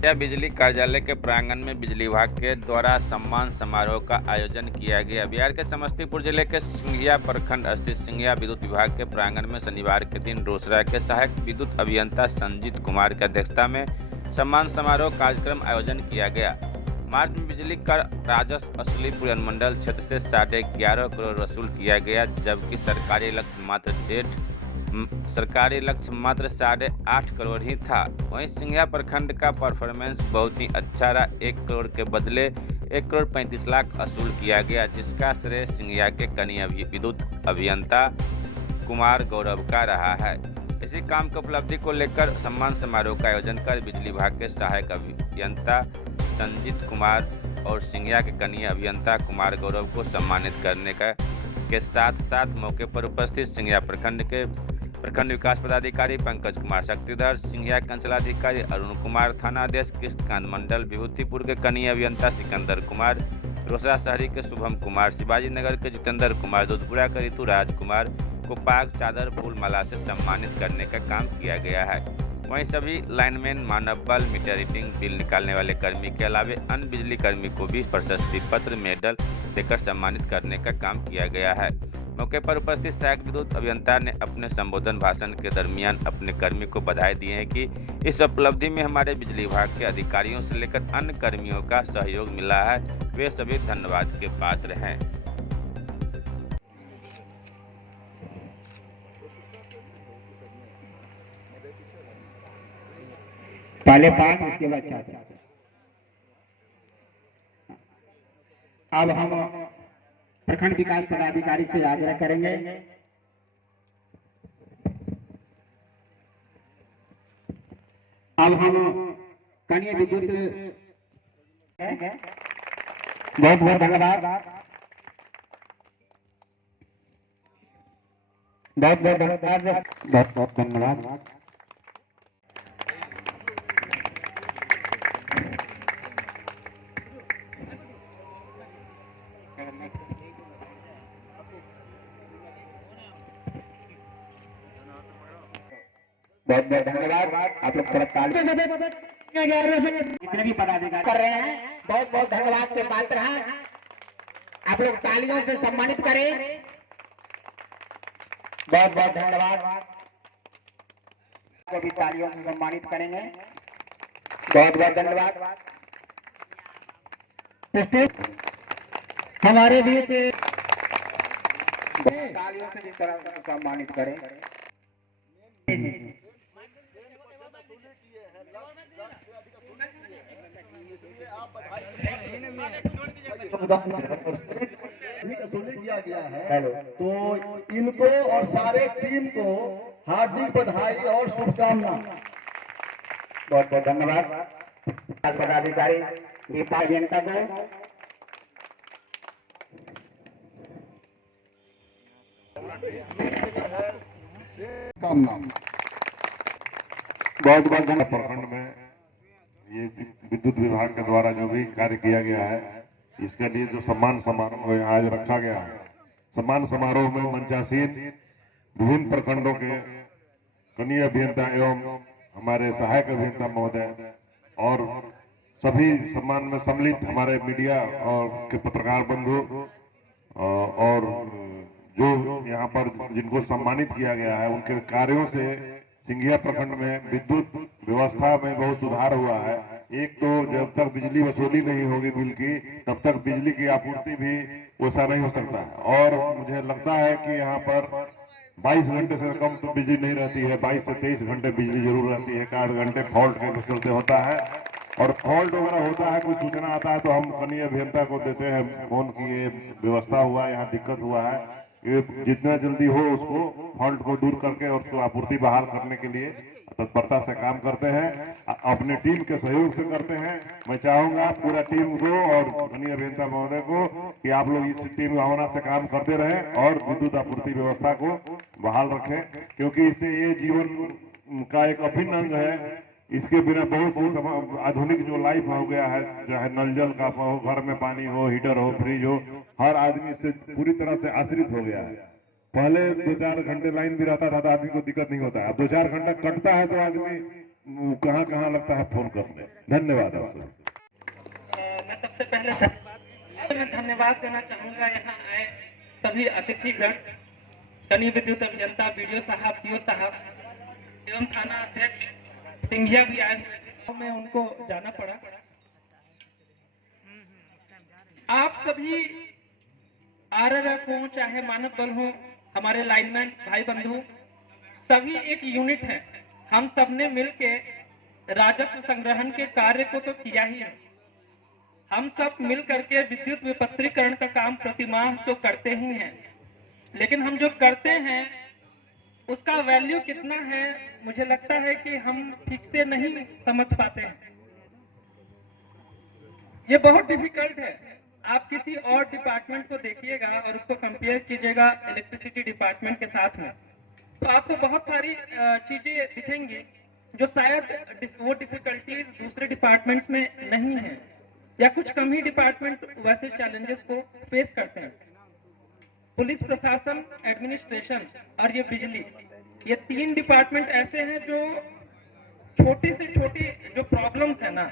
यह बिजली कार्यालय के प्रांगण में बिजली विभाग के द्वारा सम्मान समारोह का आयोजन किया गया। बिहार के समस्तीपुर जिले के सिंघिया प्रखंड स्थित सिंघिया विद्युत विभाग के प्रांगण में शनिवार के दिन रोसड़ा के सहायक विद्युत अभियंता संजीत कुमार की अध्यक्षता में सम्मान समारोह कार्यक्रम आयोजन किया गया। मार्च में बिजली का राजस्व असली अनुमंडल क्षेत्र से 11.5 करोड़ वसूल किया गया, जबकि सरकारी लक्ष्य मात्र 8.5 करोड़ ही था। वहीं सिंघिया प्रखंड का परफॉर्मेंस बहुत ही अच्छा रहा। 1 करोड़ के बदले 1 करोड़ 35 लाख वसूल किया गया, जिसका श्रेय सिंघिया के कनीय विद्युत अभियंता कुमार गौरव का रहा है। इसी काम की उपलब्धि को लेकर सम्मान समारोह का आयोजन कर बिजली विभाग के सहायक अभियंता संजीत कुमार और सिंघिया के कनीय अभियंता कुमार गौरव को सम्मानित करने के साथ साथ मौके पर उपस्थित सिंघिया प्रखंड के प्रखंड विकास पदाधिकारी पंकज कुमार शक्तिधर, सिंघिया के अंचलाधिकारी अरुण कुमार, थानाध्यक्ष कृष्णकांत मंडल, विभूतिपुर के कनीय अभियंता सिकंदर कुमार, रोसड़ा शहरी के शुभम कुमार, शिवाजी नगर के जितेंद्र कुमार, दूधपुरा के ऋतु राजकुमार को पाग, चादर, फूल माला से सम्मानित करने का काम किया गया है। वहीं सभी लाइनमैन, मानव बल, मीटर रीडिंग, बिल निकालने वाले कर्मी के अलावे अन्य बिजली कर्मी को भी प्रशस्ति पत्र, मेडल देकर सम्मानित करने का काम किया गया है। मौके पर उपस्थित सहायक विद्युत अभियंता ने अपने संबोधन भाषण के दरमियान अपने कर्मी को बधाई दी है कि इस उपलब्धि में हमारे बिजली विभाग के अधिकारियों से लेकर अन्य कर्मियों का सहयोग मिला है। वे सभी धन्यवाद के पात्र हैं। पहले 5 उसके बाद 4। अब हम प्रखंड विकास पदाधिकारी से आग्रह करेंगे अब हम कनीय विद्युत बहुत बहुत धन्यवाद, बहुत बहुत धन्यवाद, बहुत बहुत धन्यवाद। बहुत बहुत धन्यवाद। आप लोग तरफ जितने भी पदाधिकारी कर रहे हैं बहुत बहुत धन्यवाद के पात्र हैं। आप लोग तालियों से सम्मानित करें। बहुत बहुत धन्यवाद। को भी तालियों से सम्मानित करेंगे। बहुत बहुत धन्यवाद। हमारे बीच तालियों से जिस तरह से सम्मानित करें। किया गया है तो इनको और सारे टीम को हार्दिक बधाई और शुभकामना। बहुत बहुत धन्यवाद पदाधिकारी दीपा अभियंता को। बहुत बहुत धन्यवाद। प्रखंड में ये विद्युत विभाग के द्वारा जो भी कार्य किया गया है, इसके लिए जो सम्मान समारोह आज रखा गया है, सम्मान समारोह में मंचासीन विभिन्न प्रखंडों के कनीय अभियंता एवं हमारे सहायक अभियंता महोदय और सभी सम्मान में सम्मिलित हमारे मीडिया और के पत्रकार बंधु और जो यहाँ पर जिनको सम्मानित किया गया है, उनके कार्यों से सिंघिया प्रखंड में विद्युत व्यवस्था में बहुत सुधार हुआ है। एक तो जब तक बिजली वसूली नहीं होगी बिल की, तब तक बिजली की आपूर्ति भी वैसा नहीं हो सकता है। और मुझे लगता है कि यहाँ पर 22 घंटे से कम तो बिजली नहीं रहती है, 22 से 23 घंटे बिजली जरूर रहती है। 1 घंटे फॉल्ट के चलते होता है और फॉल्ट वगैरह होता है, कोई सूचना आता है तो हम कनीय अभियंता को देते हैं फोन की ये व्यवस्था हुआ है, यहाँ दिक्कत हुआ है, ये जितना जल्दी हो उसको फॉल्ट को दूर करके और उसको आपूर्ति बहाल करने के लिए तत्परता से काम करते हैं, अपने टीम के सहयोग से करते हैं। मैं चाहूंगा पूरा टीम को और कनीय अभियंता महोदय को कि आप लोग इस टीम भावना से काम करते रहें और विद्युत आपूर्ति व्यवस्था को बहाल रखें, क्योंकि इससे ये जीवन का एक अभिन्न अंग है। इसके बिना बहुत सी आधुनिक जो लाइफ हो गया है, चाहे नल जल का हो, घर में पानी हो, हीटर हो, फ्रिज हो, हर आदमी से पूरी तरह से आश्रित हो गया है। पहले 2-4 घंटे लाइन भी रहता था तो आदमी को दिक्कत नहीं होता है, अब 2-4 घंटा कटता है तो आदमी कहाँ कहाँ लगता है फोन करने। धन्यवाद आप सब। मैं सबसे पहले धन्यवाद देना चाहूंगा यहाँ आए सभी अतिथिगण, कनी विद्युत अभियंता, बीडीओ साहब, सीओ साहब एवं थाना अध्यक्ष सिंघिया भी आए हुए, मैं उनको जाना पड़ा। आप सभी आरआरएफ हो चाहे मानव बल हो, हमारे लाइनमैन भाई बंधु, सभी एक यूनिट है। हम सबने मिलके राजस्व संग्रहण के कार्य को तो किया ही है। हम सब मिल करके विद्युत विपत्रीकरण का काम प्रतिमाह तो करते ही हैं, लेकिन हम जो करते हैं उसका वैल्यू कितना है मुझे लगता है कि हम ठीक से नहीं समझ पाते हैं। ये बहुत डिफिकल्ट है। आप किसी और डिपार्टमेंट को देखिएगा और उसको कंपेयर कीजिएगा इलेक्ट्रिसिटी डिपार्टमेंट के साथ में, तो आपको बहुत सारी चीजें दिखेंगी जो शायद वो डिफिकल्टीज दूसरे डिपार्टमेंट्स में नहीं है, या कुछ कम ही डिपार्टमेंट वैसे चैलेंजेस को फेस करते हैं। पुलिस प्रशासन, एडमिनिस्ट्रेशन और ये बिजली, ये 3 डिपार्टमेंट ऐसे हैं जो छोटी से छोटी जो प्रॉब्लम्स है ना,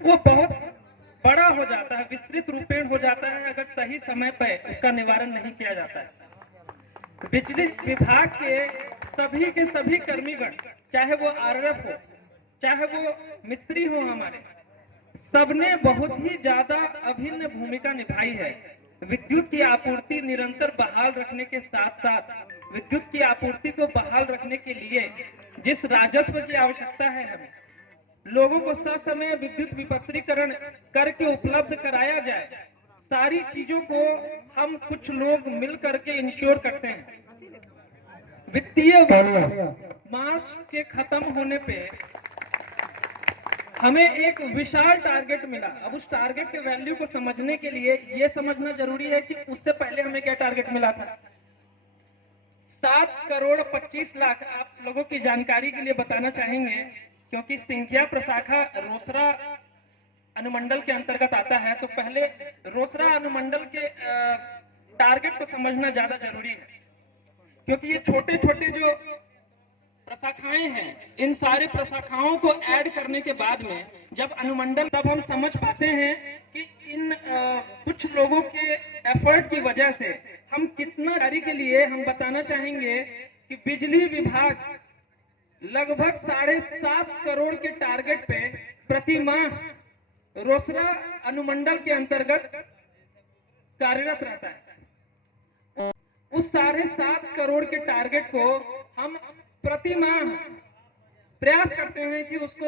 वो बहुत बड़ा हो जाता है, विस्तृत रूपेण हो जाता है अगर सही समय पर उसका निवारण नहीं किया जाता है। बिजली विभाग के सभी कर्मीगण, चाहे वो आरआरएफ हो चाहे वो मिस्त्री हो, हमारे सबने बहुत ही ज्यादा अभिन्न भूमिका निभाई है। विद्युत की आपूर्ति निरंतर बहाल रखने के साथ साथ विद्युत की आपूर्ति को बहाल रखने के लिए जिस राजस्व की आवश्यकता है, हमें लोगों को ससमय विद्युत विपत्रीकरण करके उपलब्ध कराया जाए, सारी चीजों को हम कुछ लोग मिल करके इंश्योर करते हैं। वित्तीय मार्च के खत्म होने पे हमें एक विशाल टारगेट मिला। अब उस टारगेट के वैल्यू को समझने के लिए ये समझना जरूरी है कि उससे पहले हमें क्या टारगेट मिला था। 7 करोड़ 25 लाख आप लोगों की जानकारी के लिए बताना चाहेंगे, क्योंकि सिंघिया प्रशाखा रोसड़ा अनुमंडल के अंतर्गत आता है, तो पहले रोसड़ा अनुमंडल के टारगेट को समझना ज्यादा जरूरी है, क्योंकि ये छोटे छोटे जो प्रशाखाएं हैं, इन सारे प्रशाखाओं को ऐड करने के बाद में जब अनुमंडल, तब हम समझ पाते हैं कि इन कुछ लोगों के एफर्ट की वजह से हम कितना जारी के लिए हम बताना चाहेंगे कि बिजली विभाग लगभग 7.5 करोड़ के टारगेट पे प्रति माह रोसड़ा अनुमंडल के अंतर्गत कार्यरत रहता है। उस 7.5 करोड़ के टारगेट को हम प्रति माह प्रयास करते हैं कि उसको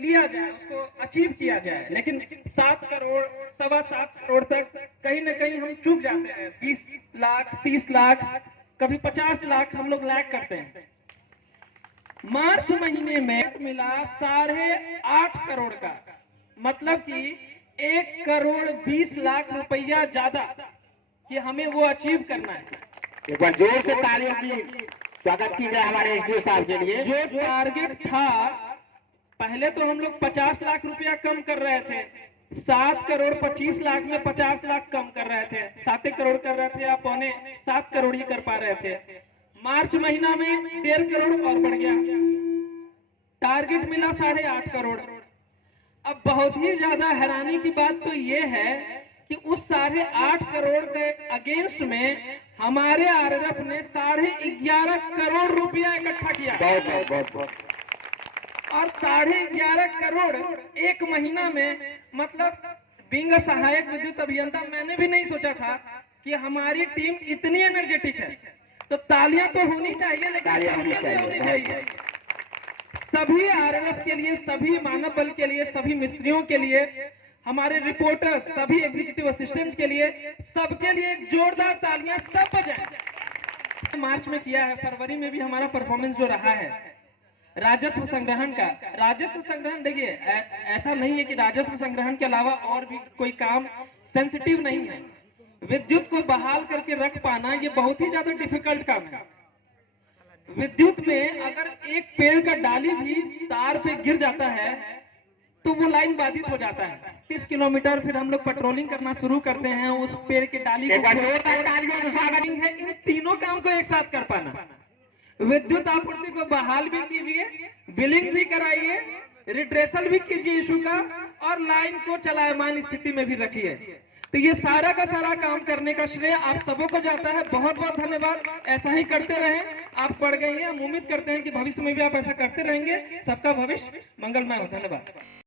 लिया जाए, उसको अचीव किया जाए, लेकिन 7 करोड़ 7.25 करोड़ तक कहीं ना कहीं हम चूक जाते हैं। 20 लाख 30 लाख कभी 50 लाख हम लोग लैग करते हैं। मार्च महीने में मिला 8.5 करोड़ का, मतलब कि 1 करोड़ 20 लाख रुपया ज्यादा कि हमें वो अचीव करना है। एक बार जोर से तालियों की स्वागत की जाए हमारे एसडीओ साहब के लिए। जो टारगेट था, पहले तो हम लोग 50 लाख रुपया कम कर रहे थे, 7 करोड़ 25 लाख में 50 लाख कम कर रहे थे, 7 करोड़ कर रहे थे या 6.25 करोड़ ही कर पा रहे थे। मार्च महीना में 1.5 करोड़ और बढ़ गया, टारगेट मिला 8.5 करोड़। अब बहुत ही ज्यादा हैरानी की बात तो ये है कि उस 8.5 करोड़ के अगेंस्ट में हमारे आरआरएफ ने 11.5 करोड़ रुपया इकट्ठा किया। और 11.5 करोड़ एक महीना में, मतलब बीइंग सहायक विद्युत अभियंता मैंने भी नहीं सोचा था कि हमारी टीम इतनी एनर्जेटिक है। तो तालियां तो होनी चाहिए, लेकिन होनी चाहिए सभी आरआरएफ के लिए, सभी मानव बल के लिए, सभी मिस्त्रियों के लिए, हमारे रिपोर्टर्स, सभी एग्जीक्यूटिव असिस्टेंट के लिए, सबके लिए एक जोरदार तालियां सब बजाएं। मार्च में किया है, फरवरी में भी हमारा परफॉर्मेंस जो रहा है राजस्व संग्रहण का। राजस्व संग्रहण देखिए, ऐसा नहीं है कि राजस्व संग्रहण के अलावा और भी कोई काम सेंसिटिव नहीं है। विद्युत को बहाल करके रख पाना ये बहुत ही ज्यादा डिफिकल्ट काम है। विद्युत में अगर एक पेड़ का डाली भी तार पे गिर जाता है तो वो लाइन बाधित हो जाता है। 30 किलोमीटर फिर हम लोग पेट्रोलिंग करना शुरू करते हैं, उस पेड़ के डाली को है। इन तीनों काम को एक साथ कर पाना, विद्युत आपूर्ति को बहाल भी कीजिए, बिलिंग भी कराइए, रिट्रेसल भी कीजिए इशू का, और लाइन को चलायमान स्थिति में भी रखिए। तो ये सारा का सारा काम करने का श्रेय आप सबों को जाता है। बहुत बहुत धन्यवाद। ऐसा ही करते रहें। आप पढ़ गए हैं, हम उम्मीद करते हैं कि भविष्य में भी आप ऐसा करते रहेंगे। सबका भविष्य मंगलमय हो। धन्यवाद।